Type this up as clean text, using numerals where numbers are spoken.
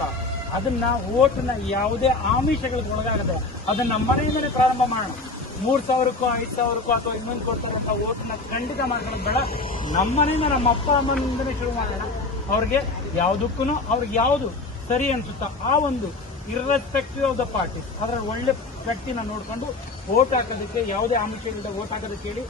ಮಾಡೋದಲ್ಲ. ಅದನ್ನ ಓಟ್ನ ಯಾವುದೇ ಆಮಿಷಗಳಿಗೆ ಒಳಗಾಗದೆ ಅದನ್ನ ನಮ್ಮ ಮನೆಯಿಂದಲೇ ಪ್ರಾರಂಭ ಮಾಡೋಣ. 3,000ಕ್ಕೋ 5,000ಕ್ಕೋ ಅಥವಾ ಇನ್ನೊಂದು ಕೊಡ್ತಾರಂತ ಓಟ್ನ ಖಂಡಿತ ಮಾಡ್ಕೊಳ್ಳೋದು ಬೇಡ. ನಮ್ಮ ಮನೆಯಿಂದ ನಮ್ಮ ಅಪ್ಪ ಅಮ್ಮನಿಂದನೇ ಶುರು ಮಾಡೋಣ. ಅವ್ರಿಗೆ ಯಾವುದಕ್ಕೂ ಅವ್ರಿಗೆ ಯಾವುದು ಸರಿ ಅನ್ಸುತ್ತಾ ಆ ಒಂದು ಇರ್ರೆಸ್ಪೆಕ್ಟಿವ್ ಆಫ್ ದ ಪಾರ್ಟಿ ಅದರ ಒಳ್ಳೆ ವ್ಯಕ್ತಿನ ನೋಡ್ಕೊಂಡು ವೋಟ್ ಹಾಕೋದಕ್ಕೆ ಯಾವುದೇ ಆಮಿಷ ಇಲ್ಲದೆ ವೋಟ್ ಹಾಕೋದಕ್ಕೆ ಹೇಳಿ